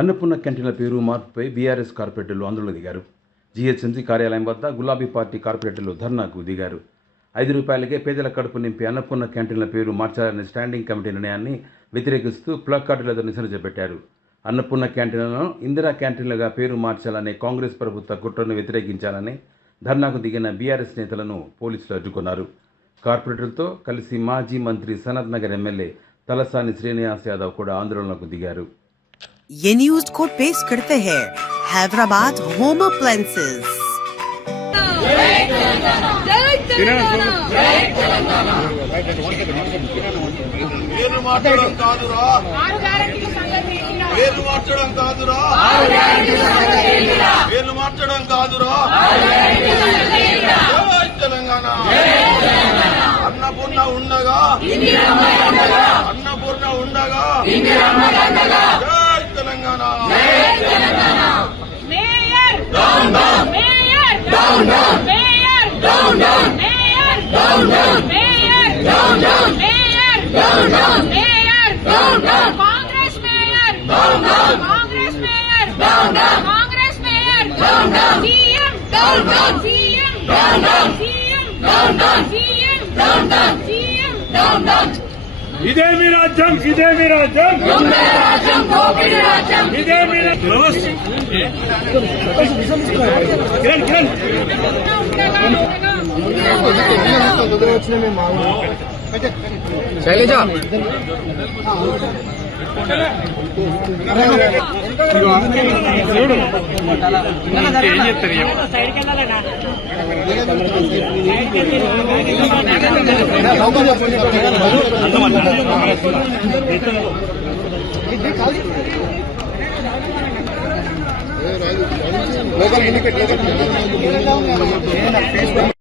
అన్నపూర్ణ క్యాంటీన్ల పేరు మార్పుపై బీఆర్ఎస్ కార్పొరేటర్లు ఆందోళన దిగారు. జీహెచ్ఎంసీ కార్యాలయం వద్ద గులాబీ పార్టీ కార్పొరేటర్లు ధర్నాకు దిగారు. ₹5కే పేదల కడుపు నింపే అన్నపూర్ణ క్యాంటీన్ల పేరు మార్చాలనే స్టాండింగ్ కమిటీ నిర్ణయాన్ని వ్యతిరేకిస్తూ ప్లకార్డులతో నిరసన చేపట్టారు. అన్నపూర్ణ క్యాంటీన్లను ఇందిరా క్యాంటీన్లుగా పేరు మార్చాలనే కాంగ్రెస్ ప్రభుత్వ కుట్రను వ్యతిరేకించాలని ధర్నాకు దిగిన బీఆర్ఎస్ నేతలను పోలీసులు అడ్డుకున్నారు. కార్పొరేటర్లతో కలిసి మాజీ మంత్రి సనత్ నగర్ ఎమ్మెల్యే తలసాని శ్రీనివాస్ యాదవ్ కూడా ఆందోళనకు దిగారు. ये न्यूज को पेश करते हैं हैदराबाद होम अप्लायंसेस। అన్నపూర్ణ ఉండగా Telangana mayor down down mayor down down mayor down down mayor down down mayor down down mayor down down mayor down down Congress mayor down down Congress mayor down down Congress mayor down down CM down down CM down down CM down down CM down down CM down down ఇదే మీ రాజ్యం, ఇదే మీ రాజ్యం, ఇదే మీ కిరణ్ కిరణ్ శైలజ ఏం చెప్తారు? Local